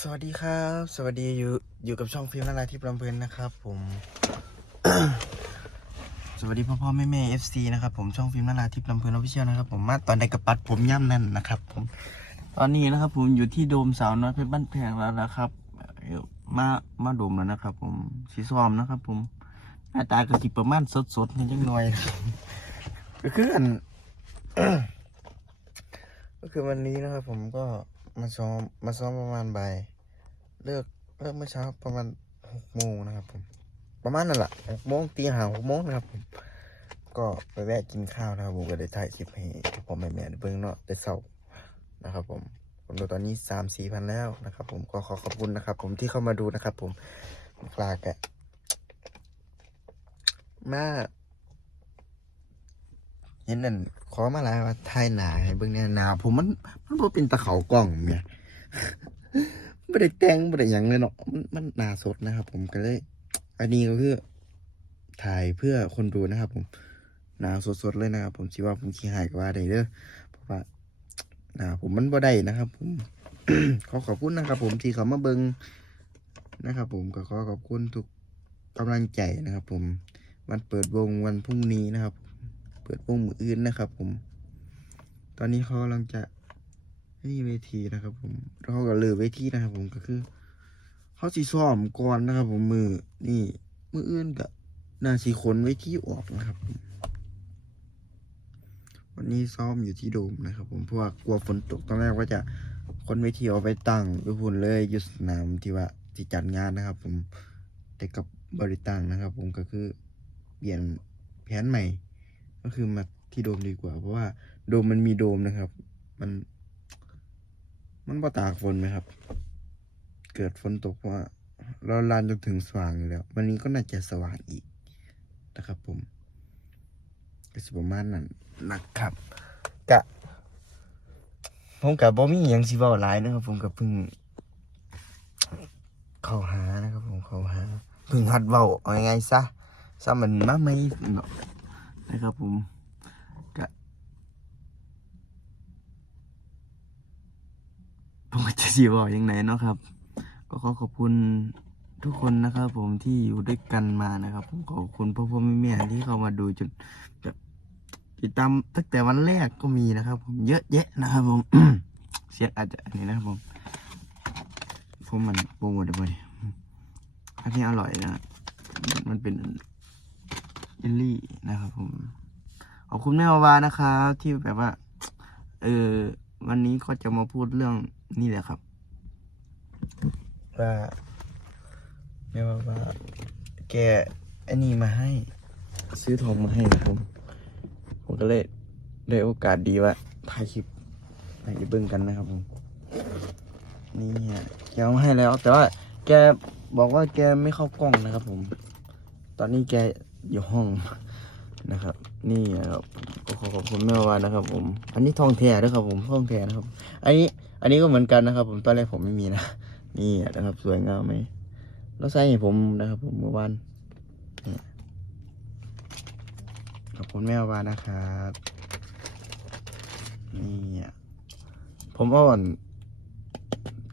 สวัสดีครับ สวัสดีอยู่อยู่กับช่องฟิล์มนาราที่ปลำเพลินนะครับ ผม สวัสดีพ่อพ่อแม่แม่เอฟซีนะครับผมช่องฟิล์มนาราที่ปลำเพลินออฟฟิเชียลนะครับ ผมมาตอนใดกับปัดผมย่ำนั่นนะครับ ผม ตอนนี้นะครับ ผมอยู่ที่โดมสาวน้อยเพชรบ้านแพงแล้วนะครับมามาโดมแล้วนะครับ ผมสีซ้อมนะครับ ผมหน้าตากระสิประมาณสดๆนิดหน่อยก็คืออันก็คือวันนี้นะครับ ผมก็ มาซ้อมมาซ้อมประมาณบ่ายเลิกเลิกเมื่อเช้าประมาณหกโมงนะครับผมประมาณนั่นแหละหกโมงตีห้าหกโมงนะครับผมก็ไปแวะกินข้าวนะครับผมก็ได้ถ่ายคลิปให้พ่อแม่แม่เบิ่งเนาะแต่เศร้านะครับผมผมดูตอนนี้สามสี่พันแล้วนะครับ ผมก็ขอขอบคุณนะครับ ผมที่เข้ามาดูนะครับ ผมกลากะมา เห็นนั่นขอมาหลายว่าถ่ายหนาให้เบิ่งเนี่ยหนาผมมันมันบ่เป็นตะเขากล้องเนี่ยไม่ได้แต่งไม่ได้หยังเลยเนาะมันมันหนาสดนะครับ ผมก็เลย อันนี้ก็คือถ่ายเพื่อคนดูนะครับ ผมหนาสดๆเลยนะครับ ผมคิดว่าผมขี้หายกว่าได้เด้อเพราะว่าหนาผมมันบ่ได้นะครับ ผมขอขอบคุณนะครับ ผมที่เขามาเบิงนะครับ ผมก็ขอขอบคุณทุกกำลังใจนะครับ ผมวันเปิดวงวันพรุ่งนี้นะครับ ปิดวงมืออื่นนะครับ ผม ตอนนี้เขากำลังจะนี่เวทีนะครับผมเขาก็เลือเวทีนะครับ ผมก็คือเขาสีซ้อมก่อนนะครับ ผมมือนี่มืออื่นกับนาสีขนไว้ที่ออกนะครับ วันนี้ซ้อมอยู่ที่โดมนะครับ ผมเพราะว่ากลัวฝนตกตอนแรกว่าจะคนไว้ที่เอาไปตั้งไปพุ่นเลยยุสนามที่ว่าที่จัดงานนะครับ ผมแต่กับบริตังนะครับ ผมก็คือเปลี่ยนแผนใหม่ ก็คือมาที่โดมดีกว่า เพราะว่าโดมมันมีโดมนะครับ มัน มันบ่ตากฝนไหมครับ เกิดฝนตกว่า เราลานจนถึงสว่างอยู่แล้ว วันนี้ก็น่าจะสว่างอีกนะครับ ผมก็สิประมาณนั้นนะครับกะผมกับบ่มีหยังสิเว้าหลายนะครับ ผมกับเพิ่งเข้าหานะครับ ผมเข้าหาเพิ่งหัดเว้าเอาไงซะซะมันมาไม่ นะครับผมกะผมจะสีบอกยังไงเนาะครับ ก็ขอขอบคุณทุกคนนะครับ ผมที่อยู่ด้วยกันมานะครับผมขอบคุณพ่อพ่อแม่แม่ที่เข้ามาดูจนแบบติดตามตั้งแต่วันแรกก็มีนะครับ ผมเยอะแยะนะครับผมเสียงอาจจะอันนี้นะครับผมผมมันโปรโมทได้ไหมอันนี้อร่อยนะมันเป็น เยลลี่นะครับผม ขอบคุณแม่วาวานะครับที่แบบว่า เออวันนี้ก็จะมาพูดเรื่องนี่แหละครับว่าแม่วาว่าแกไอ้นี่มาให้ ซื้อทองมาให้ครับผมผมก็เลยได้โอกาสดีว่าถ่ายคลิปให้เบิ่งกันนะครับผมนี่ฮะแกเอามาให้แล้ว แต่ว่าแกบอกว่าแกไม่เข้ากล้องนะครับผม ตอนนี้แก อยู่ห้องนะครับ นี่ครับก็ขอขอบคุณแม่วานนะครับ ผม อันนี้ทองแท้ด้วยครับผมทองแท้นะครับ อันนี้อันนี้ก็เหมือนกันนะครับ ผมตอนแรกผมไม่มีนะนี่นะครับ สวยงามไหมแล้วใส่ให้ผมนะครับ ผมเมื่อวานขอบคุณแม่วานนะครับนี่ผมเอาอ่อน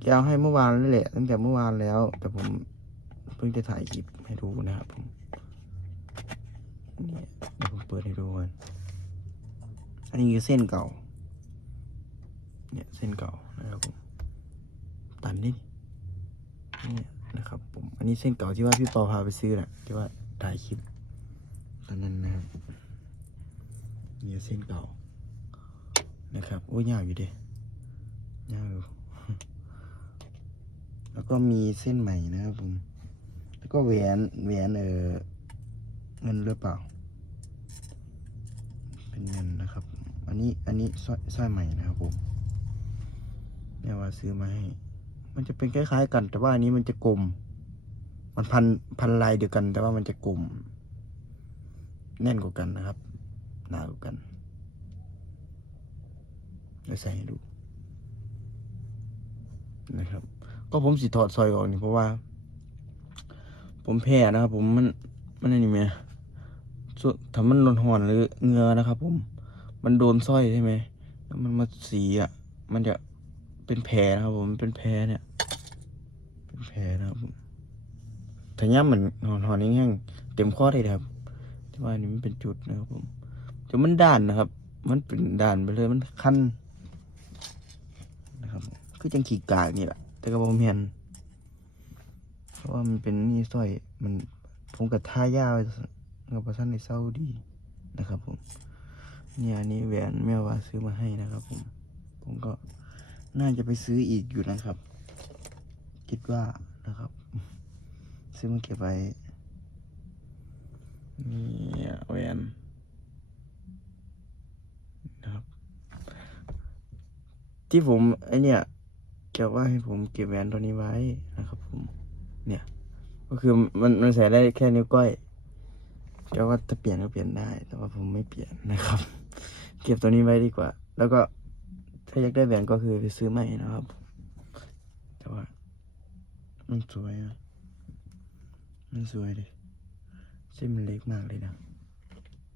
แกเอาให้เมื่อวานนี่แหละ ตั้งแต่เมื่อวานแล้ว แต่ผมเพิ่งจะถ่ายคลิปให้ดูนะครับผม นี่เดี๋ยวผมเปิดให้ดูกันอันนี้คือเส้นเก่า เนี่ยเส้นเก่านะครับผมตันนี่นี่นะครับผมอันนี้เส้นเก่าที่ว่าพี่ปอพาไปซื้อน่ะที่ว่าถ่ายคลิปตอนนั้นนะครับนี่เส้นเก่านะครับโอ้ยยาวอยู่เด้ยาวอยู่แล้วก็มีเส้นใหม่นะครับผม แล้วก็แหวนแหวนเออ เงินหรือเปล่า เป็นเงินนะครับ อันนี้อันนี้สร้อยใหม่นะครับผมแม่ว่าซื้อมาให้ มันจะเป็นคล้ายๆกัน แต่ว่าอันนี้มันจะกลม มันพันพันลายเดียวกัน แต่ว่ามันจะกลม แน่นกว่ากันนะครับ หนากว่ากันเดี๋ยวใส่ให้ดูนะครับ ก็ผมสิถอดซอยออกนี่เพราะว่า ผมแพ้นะครับผมมันมันอะไรนี่ไหม ถ้ามันร้อนหอนหรือเงือนะครับ ผม มันโดนสร้อยใช่ไหมแล้วมันมาสีอะ มันจะเป็นแผลนะครับ ผมเป็นแผลเนี่ย เป็นแผลนะครับถ้าย่ำเหมือนหอนหอนแห้งเต็มข้อเลยครับ ที่ว่านี้มันเป็นจุดนะครับ ผมจนมันด่านนะครับ มันเป็นด่านไปเลยมันคันนะครับผมคือจังขีกากนี่แหละแต่ก็ผมเห็นเพราะว่ามันเป็นนี่สร้อยมันผมกับท่ายาว กับประชันในเศร้าดีนะครับผมเนี่ยอันนี้แหวนแม่ว่าซื้อมาให้นะครับผม ผมก็น่าจะไปซื้ออีกอยู่นะครับ คิดว่านะครับ ซื้อมาเก็บไว้นี่แหวนนะครับ ที่ผมไอเนี่ยแกว่าให้ผมเก็บแหวนตัวนี้ไว้นะครับผม เนี่ย ก็คือมันมันใส่ได้แค่นิ้วก้อย แกว่าถ้าเปลี่ยนก็เปลี่ยนได้ แต่ว่าผมไม่เปลี่ยนนะครับ เก็บตัวนี้ไว้ดีกว่า แล้วก็ถ้าอยากได้แหวนก็คือไปซื้อใหม่นะครับ แต่ว่า มันสวยอะมันสวยดิเส้นมันเล็กมากเลยนะ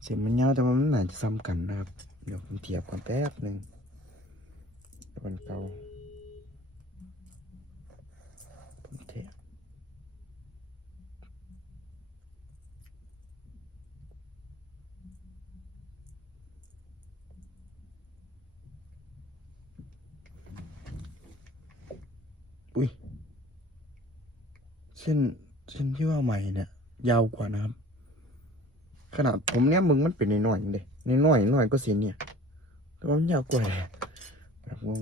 เส้นมันยาวแต่ว่ามันน่าจะซ้ำกันนะครับ เดี๋ยวผมเทียบก่อนแป๊บหนึ่งตัวเก่าผมเทียบ อุ้ยเส้นเส้นที่ว่าใหม่เนี่ย ยาวกว่านะครับ ขนาดผมเนี่ยมึงมันเป็นน้อยๆเลยน้อยๆน้อยก็เส้นเนี่ยแต่ว่ามันยาวกว่าแบบงง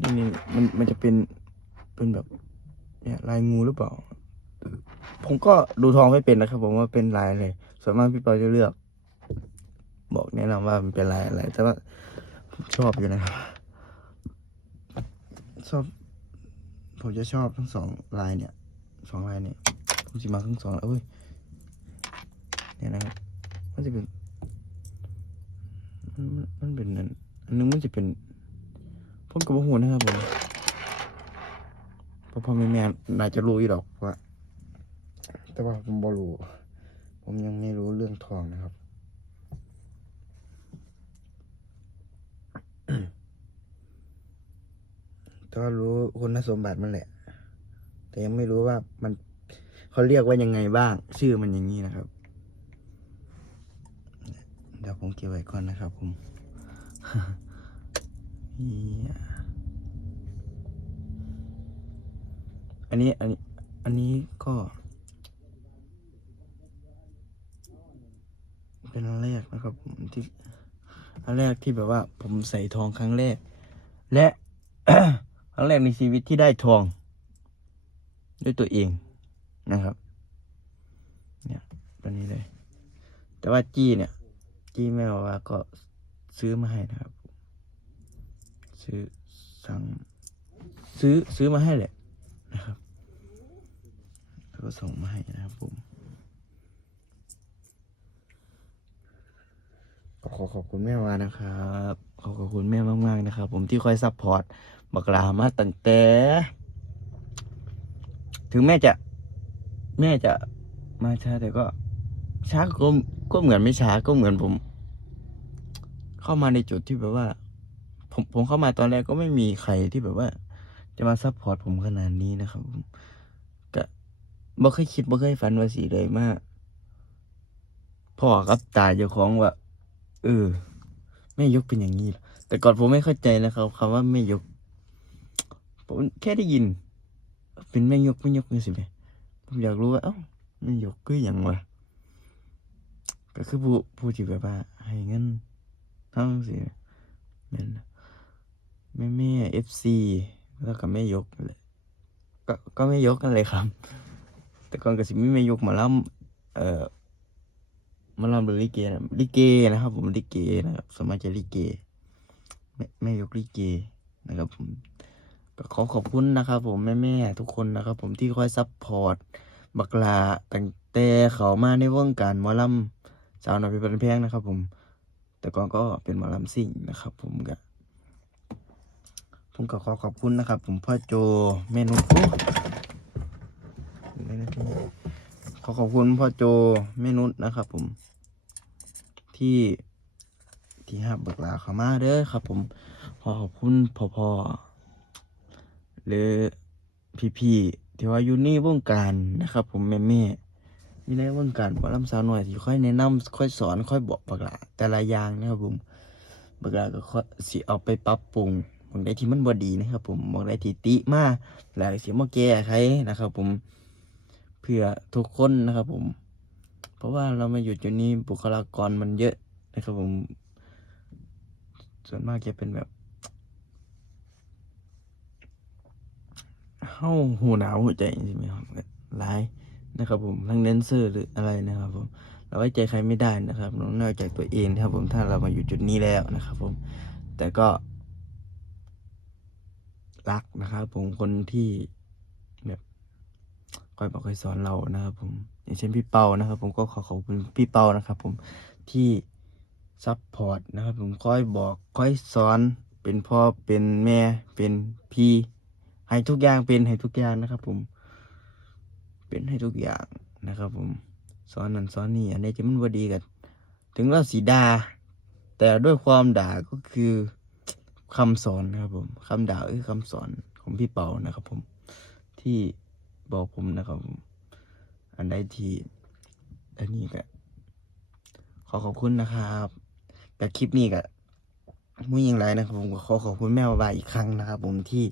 นี่นี่มันมันจะเป็นเป็นแบบ เนี่ยลายงูหรือเปล่า ผมก็ดูทองไม่เป็นนะครับ ผมว่าเป็นลายอะไรส่วนมากพี่ปอจะเลือก นะนำว่ามันเป็นลายอะไรแต่ว่าชอบอยู่นะครับชอบ ผมจะชอบทั้งสองลายเนี่ยสองลายเนี่ยผมจะมาทั้งสองเอ้ยเนี่ยนะครับมันจะเป็นมันมันเป็นนั่นอันนึงมันจะเป็นผมกับหัวนะครับผมพราะพ่อแม่แม่น่าจะรู้อยู่หรอกว่าแต่ว่าผมบ่รู้ผมยังไม่รู้เรื่องทองนะครับ ก็รู้คุณสมบัติมันแหละ แต่ยังไม่รู้ว่ามันเขาเรียกว่ายังไงบ้าง ชื่อมันอย่างนี้นะครับ เดี๋ยวผมเก็บไว้ก่อนนะครับ ผมอันนี้อันนี้ อันนี้ก็ เป็นอันแรกนะครับที่อันแรกที่แบบว่า ผมใส่ทองครั้งแรก และ ครั้งแรกในชีวิตที่ได้ทอง ด้วยตัวเองนะครับ เนี่ยตัวนี้เลย แต่ว่าจี้เนี่ย จี้แม่ว่าก็ซื้อมาให้นะครับ ซื้อสั่งซื้อซื้อมาให้แหละนะครับแล้วก็ส่งมาให้นะครับผมขอขอบคุณแม่วานะครับ ขอขอบคุณแม่มาก ๆ นะครับ ผมที่คอยซัพพอร์ต บักลามาตั้งแต่ ถึงแม่จะ แม่จะมาช้าแต่ก็ ช้าก็ก็เหมือนไม่ช้าก็เหมือนผม เข้ามาในจุดที่แบบว่า ผมผมเข้ามาตอนแรกก็ไม่มีใครที่แบบว่า จะมาซัพพอร์ตผมขนาดนี้นะครับผมก็บ่เคยคิดบ่เคยฝันว่าสีเลยมากพ่อกับตาเจ้าของว่าเออแม่ยกเป็นอย่างนี้แต่ก่อนผมไม่เข้าใจนะครับคำว่าแม่ยก ผมแค่ได้ยิน เป็นแม่ยกแม่ยกนี่สิแม่ผมอยากรู้ว่าเอ้าแม่ยกคืออย่างวะก็คือผู้ผู้ที่แบบว่าให้เงินทั้งสิแม่แม่แม่เอฟซีแล้วก็แม่ยกนั่นแหละก็ก็แม่ยกกันเลยครับ แต่ก่อนก็สิมีแม่ยกมาล่ำเอ่อมาล่ำหรือลิเกนะลิเกนะครับ ผมลิเกนะครับสมัยจะลิเกแม่แม่ยกลิเกนะครับผม ก็ขอขอบคุณนะครับผมแม่ๆทุกคนนะครับผมที่คอยซัพพอร์ตบักลาตั้งแต่เขามาในวงการหมอลำสาวน้อยเพชรบ้านแพงนะครับ ผม แต่ก่อนก็เป็นหมอลำซิ่งนะครับ ผมก็ผมก็ขอขอบคุณนะครับ ผมพ่อโจแม่นุชขอขอบคุณพ่อโจแม่นุชนะครับ ผม ที่ที่ฮับบักลาเขามาเด้อครับ ผมขอขอบคุณพ่อพ่อ หรือพี่ๆที่ว่าอยู่ในวงการนะครับผมแม่แม่ๆอยู่ในวงการหมอลำสาวหน่อยที่ค่อยแนะนำค่อยสอนค่อยบอกบักลาแต่ละอย่างนะครับผมบักลาก็ค่อยสิเอาไปปรับปรุงบางได้ที่มันบ่ดีนะครับ ผมบางได้ที่ติมาแล้วก็สิมาแก้ไขนะครับ ผมเพื่อทุกคนนะครับ ผม เพราะว่าเรามาอยู่จุดนี้บุคลากรมันเยอะนะครับ ผม ส่วนมากจะเป็นแบบ เฮ้าหูหนาวหัวใจใช่ไหมครับหลายนะครับผมทั้งเน้นเซอร์หรืออะไรนะครับ ผม เราไว้ใจใครไม่ได้นะครับนอกจากตัวเองนะครับ ผมถ้าเรามาอยู่จุดนี้แล้วนะครับ ผม แต่ก็ รักนะครับ ผมคนที่แบบคอยบอกคอยสอนเรานะครับ ผม อย่างเช่นพี่เปานะครับ ผมก็ขอขอบคุณพี่เปานะครับ ผมที่ซัพพอร์ตนะครับ ผมคอยบอกคอยสอนเป็นพ่อเป็นแม่เป็นพี่ ให้ทุกอย่างเป็นให้ทุกอย่างนะครับ ผม เป็นให้ทุกอย่างนะครับ ผม สอนนั่นสอนนี่อันนี้ที่มันบ่ดีกัน ถึงเราสีดา แต่ด้วยความด่าก็คือคำสอนนะครับ ผมคำด่าคือคำสอนของพี่เปานะครับ ผมที่บอกผมนะครับผมอันใดที่อันนี้ก็ขอขอบคุณนะครับกับคลิปนี้ก็มุ้ยยิงไรนะครับผมขอขอบคุณแม่บายอีกครั้งนะครับ ผมที่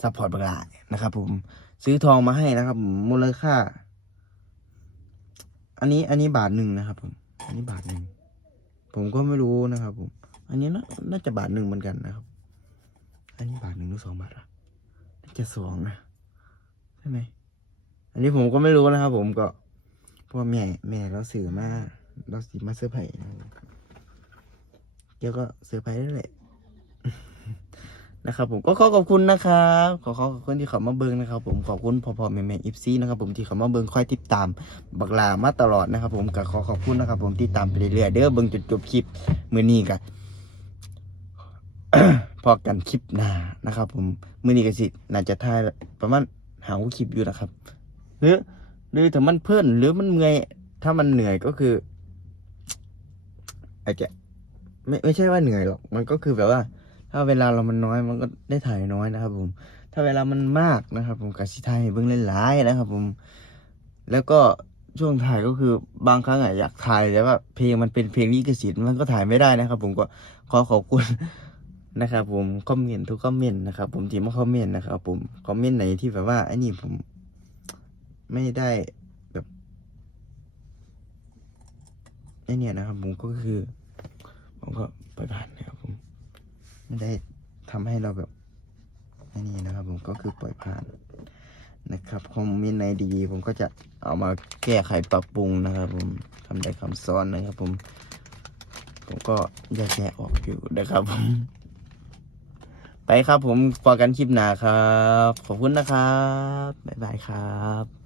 ซัพพอร์ตบางรายนะครับ ผมซื้อทองมาให้นะครับผมมูลค่า อันนี้อันนี้บาทหนึ่งนะครับ ผม อันนี้บาทหนึ่งผมก็ไม่รู้นะครับ ผม อันนี้น่านาจะบาทหนึ่งเหมือนกันนะครับ อันนี้บาทหนึ่งหรือสองบาทอะน่าจะสองนะใช่ไหมอันนี้ผมก็ไม่รู้นะครับ ผมก็เพราะว่าแม่แม่เราสื่อมาเราสีมาเสื้อไผ่นะครับเกี่ยวก็เสื้อไผ่นั่นแหละ นะครับผมก็ขอขอบคุณนะครับขอขอบคุณที่เขามาเบิ้งนะครับ ผมขอบคุณพ่อพ่อแม่แม่อิฟซี่นะครับผมที่เขามาเบิ้งคอยติดตามบักลามาตลอดนะครับ ผมก็ขอขอบคุณนะครับ ผมที่ตามไปเรื่อยๆเด้อเบิ้งจนจบคลิปมือนี้กันพอกันคลิปหน้านะครับ ผมมือนี้ก็สิน่าจะถ่ายประมาณหาคลิปอยู่นะครับหรือหรือถ้ามันเพิ่นหรือมันเมื่อยถ้ามันเหนื่อยก็คือ อาจจะ ไม่ไม่ใช่ว่าเหนื่อยหรอก มันก็คือแบบว่า ถ้าเวลาเรามันน้อยมันก็ได้ถ่ายน้อยนะครับ ผม ถ้าเวลามันมากนะครับ ผมกสิถ่ายให้งเบิ่งหลายนะครับ ผม แล้วก็ช่วงถ่ายก็คือบางครั้งอะอยากถ่ายแต่ว่าเพลงมันเป็นเพลงลิขสิทธิ์มันก็ถ่ายไม่ได้นะครับ ผมก็ขอขอบคุณนะครับ ผมคอมเมนต์ทุกคอมเมนต์นะครับ ผมที่มาคอมเมนต์นะครับ ผมคอมเมนต์ไหนที่แบบว่าไอ้นี่ผมไม่ได้แบบไอเนี่ยนะครับ ผมก็คือ ผมก็ไปผ่านนะ ไม่ได้ทำให้เราแบบนี่นะครับ ผมก็คือปล่อยผ่านนะครับคอมเมนต์ไนดีผมก็จะเอามาแก้ไขปรับปรุงนะครับ ผมคำใดคำซ้อนนะครับ ผม ผมก็แยกแยะออกอยู่นะครับผม ไปครับผมพอกันคลิปหนาครับ ขอบคุณนะครับ บ๊ายบายครับ